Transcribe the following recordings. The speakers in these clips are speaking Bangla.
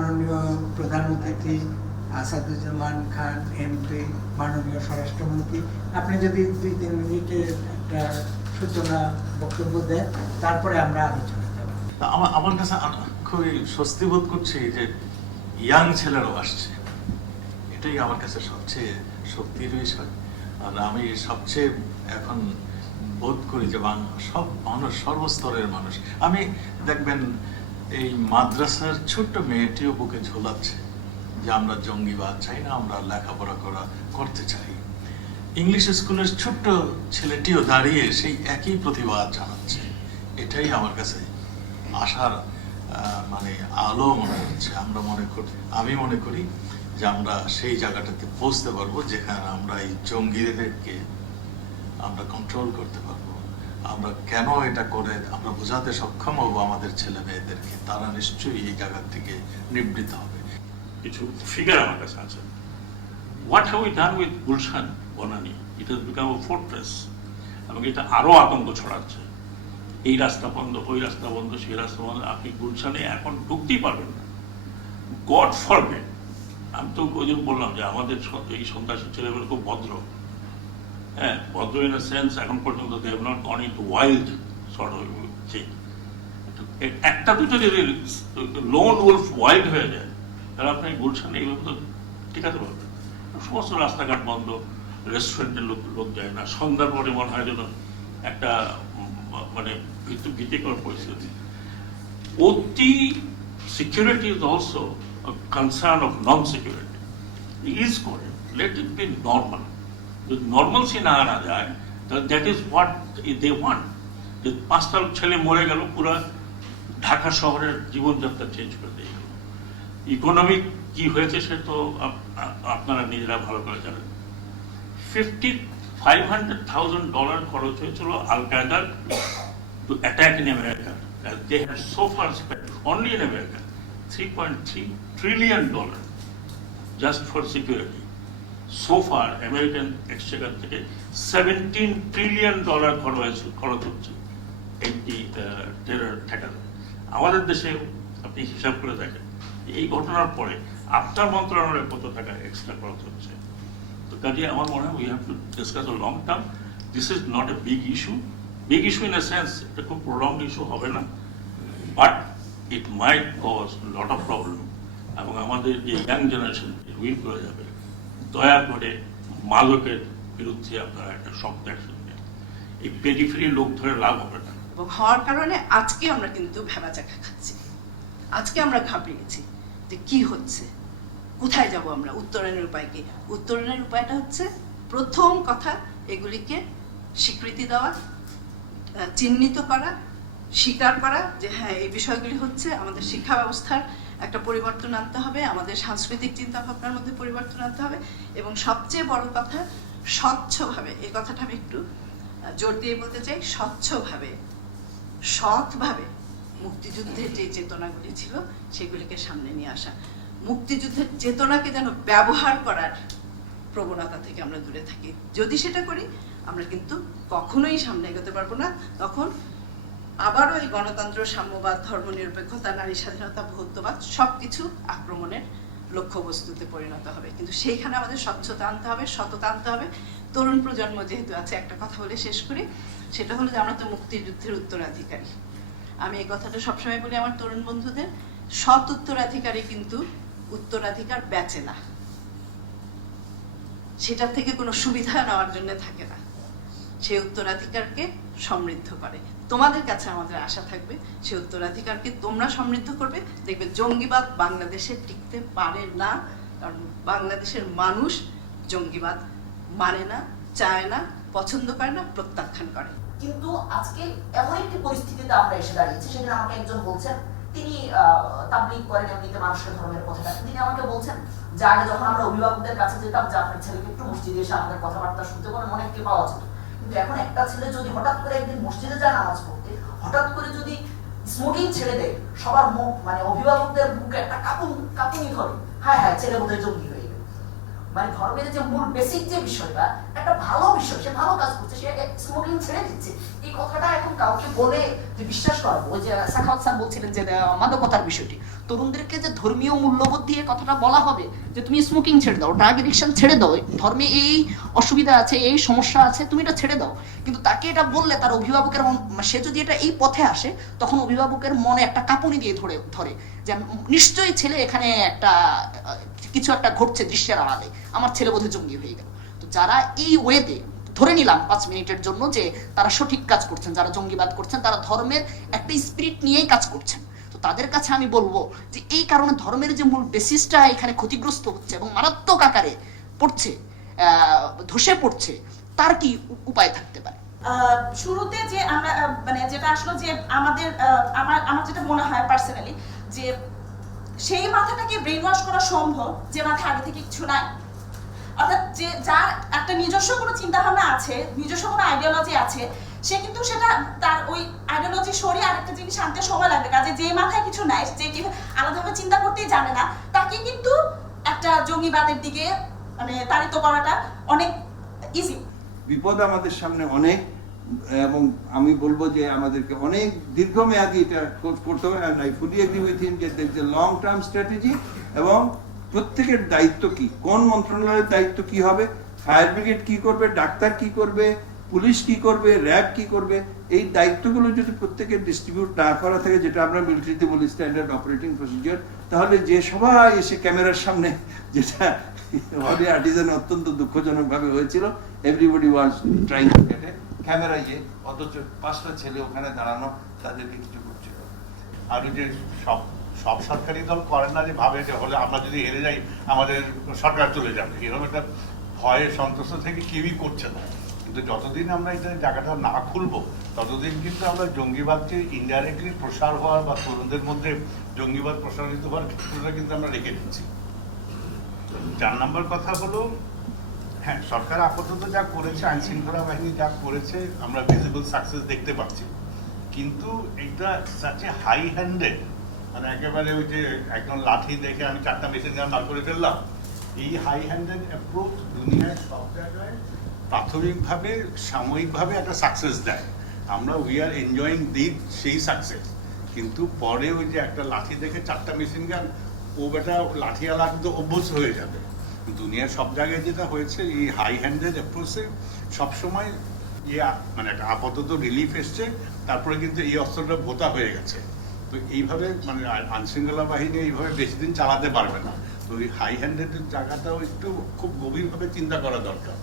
মাননীয় প্রধান অতিথি আসাদুজ্জামান খান এমপি মাননীয় স্বরাষ্ট্রমন্ত্রী, আপনি যদি দুই, তিন মিনিটের একটা সূচনা বক্তব্য দেন, তারপরে আমরা আলোচনা আমার আমার কাছে খুবই স্বস্তি বোধ করছি যে ইয়াং ছেলেরাও আসছে। এটাই আমার কাছে সবচেয়ে শক্তির বিষয়। আর আমি সবচেয়ে এখন বোধ করি যে সব মানুষ, সর্বস্তরের মানুষ, আমি দেখবেন এই মাদ্রাসার ছোট্ট মেয়েটিও বুকে ঝোলাচ্ছে যে আমরা জঙ্গিবাদ চাই না আমরা লেখাপড়া করা করতে চাই। ইংলিশ স্কুলের ছোট্ট ছেলেটিও দাঁড়িয়ে সেই একই প্রতিবাদ জানাচ্ছে। এটাই আমার কাছে আহ, মানে আলো মনে হচ্ছে। আমরা মনে করি আমি মনে করি যে আমরা সেই জায়গাটাতে পৌঁছতে পারব যেখানে আমরা এই জঙ্গিদেরকে আমরা কন্ট্রোল করতে পারব। আমরা কেন এটা করে, আমরা বোঝাতে সক্ষম হব আমাদের ছেলে মেয়েদেরকে, তারা নিশ্চয়ই এই জায়গা থেকে নিবৃত হবে। কিছু ফিগার আমার কাছে আছে। What have we done with Gulshan Banani it has become fortress এবং এটা আরও আতঙ্ক ছড়াচ্ছে। এই রাস্তা বন্ধ, ওই রাস্তা বন্ধ, সেই রাস্তা বন্ধ, আপনি গুলশানে এখন ঢুকতেই পারবেন না। গড ফরবেড আমি তো ওই বললাম যে আমাদের এই সন্ত্রাসী ছেলেগুলো খুব ভদ্র। হ্যাঁ ভদ্র ইন সেন্স এখন পর্যন্ত they have not gone into wild sort of একটা দুটো যদি লোন উলফ ওয়াইল্ড হয়ে যায়, তাহলে আপনি গুলশানে এইভাবে তো টিকাতে পারবেন। সমস্ত রাস্তাঘাট বন্ধ রেস্টুরেন্টের লোক লোক যায় না। সন্ধ্যার পরে মনে হয় যেন একটা মানে ভীতি- ভীতিকর পরিস্থিতি। অতি security is also concern of non security is করে let it be normal normalcy না আনা যায় তাহলে that is what they want যে পাঁচটা ছেলে মরে গেল, পুরা ঢাকা শহরের জীবনযাত্রা চেঞ্জ করে দিয়ে গেল। ইকোনমিক কি হয়েছে সে তো আপনারা নিজেরা ভালো করে জানেন। Fifty five hundred thousand dollar খরচ হয়েছিল Al Qaeda to attack in America they have so far spend only in America three point three trillion dollar just for security so far American exchequer থেকে সেভেন্টিন ট্রিলিয়ন ডলার খরচ খরচ হচ্ছে একটি টেরর ঠেকাতে আমাদের দেশে আপনি হিসাব করে দেখেন, এই ঘটনার পরে আপনার মন্ত্রণালয়ে কত টাকা এক্সট্রা খরচ হচ্ছে? তো কাজে আমার মনে হয় we have to discuss a long term this is not a big issue big issue in a sense এটা খুব প্রলং ইস্যু হবে না। But it might cause lot of problem এবং আমাদের যে ইয়াং জেনারেশন উইক হয়ে যাবে। দয়া করে মাদকের বিরুদ্ধে আপনারা একটা নেন এই পেরিফেরি লোক ধরে লাভ হবে না। এবং হওয়ার কারণে আজকে আমরা কিন্তু ভেবাচাকা খাচ্ছি। আজকে আমরা ঘাবড়ে গেছি যে কি হচ্ছে? কোথায় যাব আমরা? উত্তরণের উপায় কি? উত্তরণের উপায়টা হচ্ছে প্রথম কথা এগুলিকে স্বীকৃতি দেওয়া চিহ্নিত করা, স্বীকার করা যে হ্যাঁ এই বিষয়গুলি হচ্ছে আমাদের শিক্ষা ব্যবস্থার একটা পরিবর্তন আনতে হবে, আমাদের সাংস্কৃতিক চিন্তা ভাবনার মধ্যে পরিবর্তন আনতে হবে এবং সবচেয়ে বড় কথা, স্বচ্ছভাবে, এই কথাটা আমি একটু জোর দিয়ে বলতে চাই, স্বচ্ছভাবে, সৎভাবে মুক্তিযুদ্ধের যে চেতনাগুলি ছিল সেগুলিকে সামনে নিয়ে আসা। মুক্তিযুদ্ধের চেতনাকে যেন ব্যবহার করার প্রবণতা থেকে আমরা দূরে থাকি। যদি সেটা করি, আমরা কিন্তু কখনোই সামনে এগোতে পারব না। তখন আবারও এই গণতন্ত্র, সাম্যবাদ, ধর্মনিরপেক্ষতা, নারী স্বাধীনতা বহুত্ববাদ সবকিছু আক্রমণের লক্ষ্যবস্তুতে পরিণত হবে। কিন্তু সেইখানে আমাদের স্বচ্ছতা আনতে হবে, সততা আনতে হবে। তরুণ প্রজন্ম যেহেতু আছে, একটা কথা বলে শেষ করি। সেটা হলো যে আমরা তো মুক্তিযুদ্ধের উত্তরাধিকারী। আমি এই কথাটা সবসময় বলি আমার তরুণ বন্ধুদের, সৎ উত্তরাধিকারী কিন্তু উত্তরাধিকার বেচে না। সেটা থেকে কোনো সুবিধা নেওয়ার জন্য থাকে না। সেই উত্তরাধিকারকে সমৃদ্ধ করে। তোমাদের কাছে আমাদের আশা থাকবে সেই উত্তরাধিকারকে তোমরা সমৃদ্ধ করবে। দেখবে জঙ্গিবাদ বাংলাদেশে টিকতে পারে না, কারণ বাংলাদেশের মানুষ জঙ্গিবাদ মানে না, চায় না, পছন্দ করে না, প্রত্যাখ্যান করে। কিন্তু আজকে এমন একটি পরিস্থিতিতে আমরা এসে দাঁড়িয়েছি, সেখানে আমাকে একজন বলছেন, তিনি তাবলিগ করেন এমনিতে মানুষের ধর্মের কথাটা তিনি আমাকে বলছেন যে আগে যখন আমরা অভিভাবকদের কাছে যেতাম, যে আপনার ছেলেকে একটু মসজিদে এসে আমাদের কথাবার্তা শুনতে, কোনো মনে একটি পাওয়া যেত কিন্তু এখন একটা ছেলে যদি হঠাৎ করে একদিন মসজিদে যায় নামাজ পড়তে, হঠাৎ করে যদি স্মোকিং ছেড়ে দেয়, সবার মুখ মানে অভিভাবকদের মুখে একটা কাপুন, কাপুনি ধরে। হ্যাঁ হ্যাঁ ছেলে বোধহয় জঙ্গি হয়ে গেল। মানে ধর্মের যে মূল বেসিক যে বিষয়টা একটা ভালো বিষয়, সে ভালো কাজ করছে, সে স্মোকিং ছেড়ে দিচ্ছে। এই কথাটা এখন কাউকে বলে যে বিশ্বাস করাবো ওই যে সাখাওয়াত স্যার বলছিলেন যে মাদকতার বিষয়টি। তরুণদেরকে যে ধর্মীয় মূল্যবোধ দিয়ে কথাটা বলা হবে, যে তুমি স্মোকিং ছেড়ে দাও ড্রাগ এডিকশন ছেড়ে দাও ধর্মে এই অসুবিধা আছে, এই সমস্যা আছে, তুমি এটা ছেড়ে দাও। কিন্তু তাকে এটা বললে, তার অভিভাবকের মন- সে যদি এটা এই পথে আসে, তখন অভিভাবকের মনে একটা কাঁপুনি দিয়ে ধরে ধরে যে, নিশ্চয়ই ছেলে এখানে একটা কিছু একটা ঘটছে দৃশ্যের আড়ালে, আমার ছেলে বোধহয় জঙ্গি হয়ে গেল। যারা এই ওয়েতে ধরে নিলাম পাঁচ মিনিটের জন্য যে তারা সঠিক কাজ করছেন, যারা জঙ্গিবাদ করছেন, তারা ধর্মের একটা স্পিরিট নিয়েই কাজ করছেন। তো তাদের কাছে আমি বলব যে এই কারণে ধর্মের যে মূল বেসিসটা এখানে ক্ষতিগ্রস্ত হচ্ছে এবং মারাত্মক আকারে পড়ছে ধসে পড়ছে, তার কি উপায় থাকতে পারে? শুরুতে যে আমরা মানে যেটা আসলো যে আমাদের আমার আমার যেটা মনে হয় পার্সোনালি যে সেই মাথাটাকে ব্রেন ওয়াশ করা সম্ভব যে মাথা আগে থেকে কিছু নাই। অর্থাৎ যে যার একটা নিজস্ব কোনো চিন্তা ভাবনা আছে, নিজস্ব কোনো আছে, সে কিন্তু সেটা তার ওই আইডিওলজি সরিয়ে আরেকটা জিনিস আনতে সময় লাগবে। কাজে যে মাথায় কিছু নাই, যে আলাদাভাবে চিন্তা করতেই জানে না, তাকে কিন্তু একটা জঙ্গিবাদের দিকে মানে তাড়িত করাটা অনেক ইজি বিপদ আমাদের সামনে অনেক, এবং আমি বলব যে আমাদেরকে অনেক দীর্ঘমেয়াদী এটা কর- করতে হবে লং টার্ম স্ট্র্যাটেজি এবং প্রত্যেকের দায়িত্ব কি? কোন মন্ত্রণালয়ের দায়িত্ব কি হবে? ফায়ার ব্রিগেড কি করবে? ডাক্তার কি করবে? পুলিশ কি করবে? র্যাব কি করবে? এই দায়িত্বগুলো যদি প্রত্যেকের ডিস্ট্রিবিউট না করা থাকে, যেটা আমরা মিলিটারিতে বলি স্ট্যান্ডার্ড অপারেটিং প্রসিজিওর তাহলে যে সবাই এসে ক্যামেরার সামনে যেটা হলি আর্টিজান অত্যন্ত দুঃখজনক ভাবে হয়েছিল everybody was trying to get camera ইয়ে অথচ পাঁচটা ছেলে ওখানে দাঁড়ানো তাদেরকে কিছু করছিল। আর যে সব সব সরকারি দল করে না যে ভাবে যে হলে আমরা যদি হেরে যাই, আমাদের সরকার চলে যাবে। এরকম একটা ভয়ে সন্ত্রস্ত থেকে কেউই করছে না। কিন্তু যতদিন আমরা এটা জায়গাটা না খুলবো, ততদিন কিন্তু আমরা জঙ্গিবাদকে ইনডাইরেক্টলি প্রসার হওয়ার বা তরুণদের মধ্যে জঙ্গিবাদ প্রসারিত হওয়ার ক্ষেত্রটা কিন্তু আমরা রেখে দিচ্ছি। চার নম্বর কথা হলো হ্যাঁ সরকার আপাতত যা করেছে আইন শৃঙ্খলা বাহিনী যা করেছে, আমরা ভিজিবল সাকসেস দেখতে পাচ্ছি। কিন্তু এটা সাচে হাই হ্যান্ডেড মানে একেবারে ওই যে একদম লাঠি দেখে আমি চারটা মেশিন গান বার করে ফেললাম, এই হাই হ্যান্ডেড অ্যাপ্রোচ দুনিয়ায় সব জায়গায় প্রাথমিকভাবে, সাময়িকভাবে একটা সাকসেস দেয়। আমরা উই আর এনজয়িং দি সেই সাকসেস কিন্তু পরে ওই যে একটা লাঠি দেখে চারটা মেশিন গান, ও বেটা লাঠিওয়ালা কিন্তু অভ্যস্ত হয়ে যাবে। দুনিয়ার সব জায়গায় যেটা হয়েছে, এই হাই হ্যান্ডেড অ্যাপ্রোচে সবসময় ইয়ে মানে একটা আপাতত রিলিফ এসছে, তারপরে কিন্তু এই অস্ত্রটা ভোতা হয়ে গেছে। তো এইভাবে মানে আইনশৃঙ্খলা বাহিনী এইভাবে বেশি দিন চালাতে পারবে না। তো ওই হাই হ্যান্ডেড জায়গাটাও একটু খুব গভীরভাবে চিন্তা করা দরকার।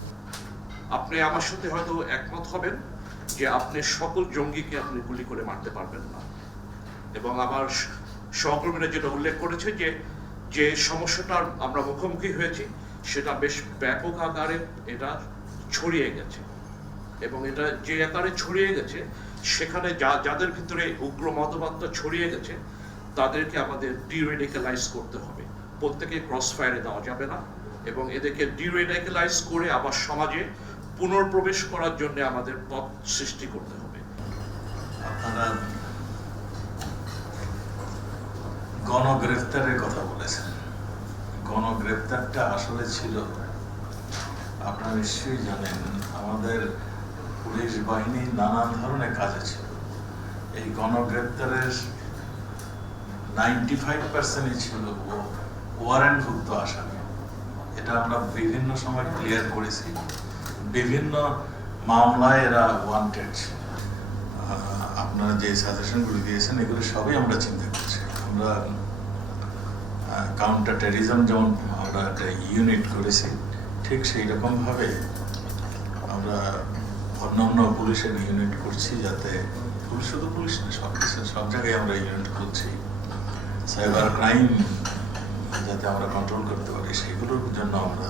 আপনি আমার সাথে হয়তো একমত হবেন যে আপনি সকল জঙ্গিকে আপনি গুলি করে মারতে পারবেন না। এবং আমার সহকর্মীরা যেটা উল্লেখ করেছে যে যে সমস্যাটার আমরা মুখোমুখি হয়েছি, সেটা বেশ ব্যাপক আকারে এটা ছড়িয়ে গেছে। এবং এটা যে আকারে ছড়িয়ে গেছে সেখানে যা, যাদের ভিতরে উগ্র মতবাদটা ছড়িয়ে গেছে, তাদেরকে আমাদের ডিরেডিক্যালাইজ করতে হবে। প্রত্যেকে ক্রস ফায়ারে দেওয়া যাবে না এবং এদেরকে ডিরেডিক্যালাইজ করে আবার সমাজে পুনর্প্রবেশ করার জন্য আমাদের পথ সৃষ্টি করতে হবে। আপনারা গণগ্রেফতারের কথা বলেছেন। গণগ্রেফতারটা আসলে ছিল, আপনারা নিশ্চয়ই জানেন, আমাদের পুলিশ বাহিনী নানান ধরনের কাজে ছিল এই গণগ্রেফতারের নাইনটি ফাইভ পার্সেন্টই ছিল ওয়ারেন্টভুক্ত আসামি। এটা আমরা বিভিন্ন সময় ক্লিয়ার করেছি। বিভিন্ন মামলায় এরা ওয়ান্টেড আপনারা যে সাজেশনগুলি দিয়েছেন, এগুলো সবই আমরা চিন্তা করছি। আমরা কাউন্টার টেরিজম যেমন আমরা একটা ইউনিট করেছি, ঠিক সেই রকমভাবে আমরা অন্যান্য পুলিশের ইউনিট করছি যাতে পুলিশ শুধু পুলিশ না, সব কিছু, সব জায়গায় আমরা ইউনিট করছি। সাইবার ক্রাইম যাতে আমরা কন্ট্রোল করতে পারি, সেগুলোর জন্য আমরা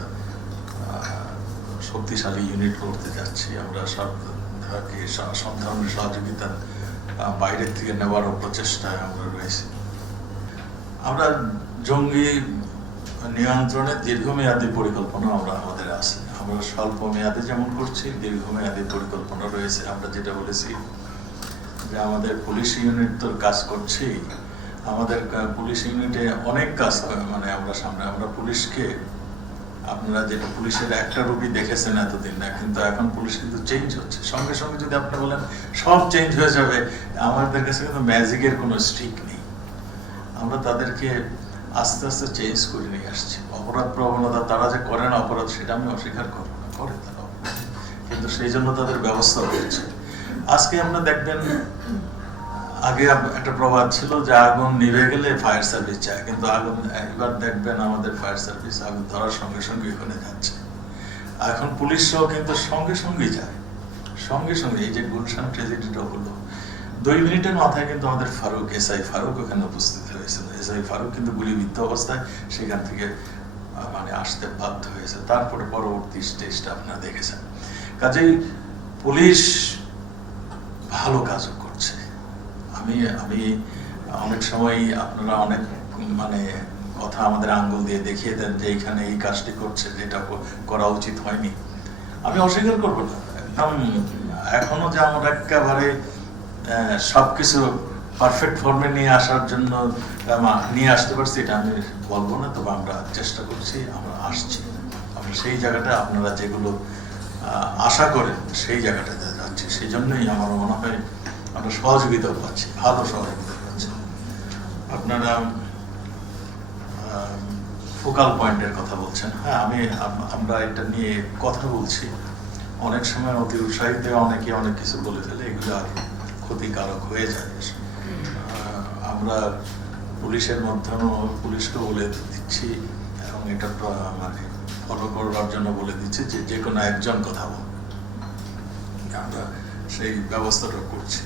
শক্তিশালী ইউনিট করতে যাচ্ছি। আমরা সব সব সব ধরনের সহযোগিতা বাইরের থেকে নেওয়ারও প্রচেষ্টায় আমরা রয়েছি। আমরা জঙ্গি নিয়ন্ত্রণের দীর্ঘমেয়াদী পরিকল্পনা আমরা আমাদের আছে। আমরা স্বল্প মেয়াদে যেমন করছি, দীর্ঘমেয়াদী পরিকল্পনা রয়েছে। আমরা যেটা বলেছি যে আমাদের পুলিশ ইউনিট তো কাজ করছি আমাদের পুলিশ ইউনিটে অনেক কাজ মানে আমরা সামনে, আমরা পুলিশকে, আপনারা যেটা পুলিশের একটা রূপই দেখেছেন এতদিন না, কিন্তু এখন পুলিশ কিন্তু চেঞ্জ হচ্ছে। সঙ্গে সঙ্গে যদি আপনি বলেন, সব চেঞ্জ হয়ে যাবে। আমাদের কাছে কিন্তু ম্যাজিকের কোনো স্ট্রিক নেই। আমরা তাদেরকে আস্তে আস্তে চেঞ্জ করে নিয়ে আসছে। অপরাধ প্রবণতা তারা যে করে না অপরাধ, সেটা আমি অস্বীকার করব না, করে তারা কিন্তু সেই জন্য তাদের ব্যবস্থা হচ্ছে আজকে আমরা দেখবেন, আগে একটা প্রবাদ ছিল যে আগুন নিভে গেলে ফায়ার সার্ভিস চায়, কিন্তু আগুন এবার দেখবেন আমাদের ফায়ার সার্ভিস আগুন ধরার সঙ্গে সঙ্গে ওখানে যাচ্ছে। এখন পুলিশরাও কিন্তু সঙ্গে সঙ্গে যায়। সঙ্গে সঙ্গে এই যে গুলশান ট্রেজেডিটা হলো, দুই মিনিটের মাথায় কিন্তু আমাদের ফারুক এসআই ফারুক ওখানে উপস্থিত হয়েছিল এসআই ফারুক কিন্তু গুলিবিদ্ধ অবস্থায় সেখান থেকে মানে আসতে বাধ্য হয়েছে। তারপরে পরবর্তী স্টেজটা আপনারা দেখেছেন। কাজেই পুলিশ ভালো কাজও করছে। আমি আমি অনেক সময় আপনারা অনেক মানে কথা আমাদের আঙ্গুল দিয়ে দেখিয়ে দেন যে এখানে এই কাজটি করছে, যেটা করা উচিত হয়নি। আমি অস্বীকার করব না। একদম এখনও যে আমরা একেবারে সবকিছু পারফেক্ট ফর্মে নিয়ে আসার জন্য নিয়ে আসতে পারছি, এটা আমি বলব না, তবে আমরা চেষ্টা করছি, আমরা আসছি। আমরা সেই জায়গাটা আপনারা যেগুলো আশা করেন সেই জায়গাটাতে যাচ্ছি, সেই জন্যই আমার মনে হয় আমরা সহযোগিতা পাচ্ছি, ভালো সহযোগিতা পাচ্ছি। আপনারা ফোকাল পয়েন্টের কথা বলছেন। হ্যাঁ আমি আমরা এটা নিয়ে কথা বলছি। অনেক সময় অতি উৎসাহিত অনেকে অনেক কিছু বলে ফেলে, এগুলো আর ক্ষতিকারক হয়ে যায় আমরা পুলিশের মাধ্যমে পুলিশকে বলে দিচ্ছি এবং এটা মানে ফলো করবার জন্য বলে দিচ্ছি যে যে কোনো একজন কথা বল আমরা সেই ব্যবস্থাটা করছি।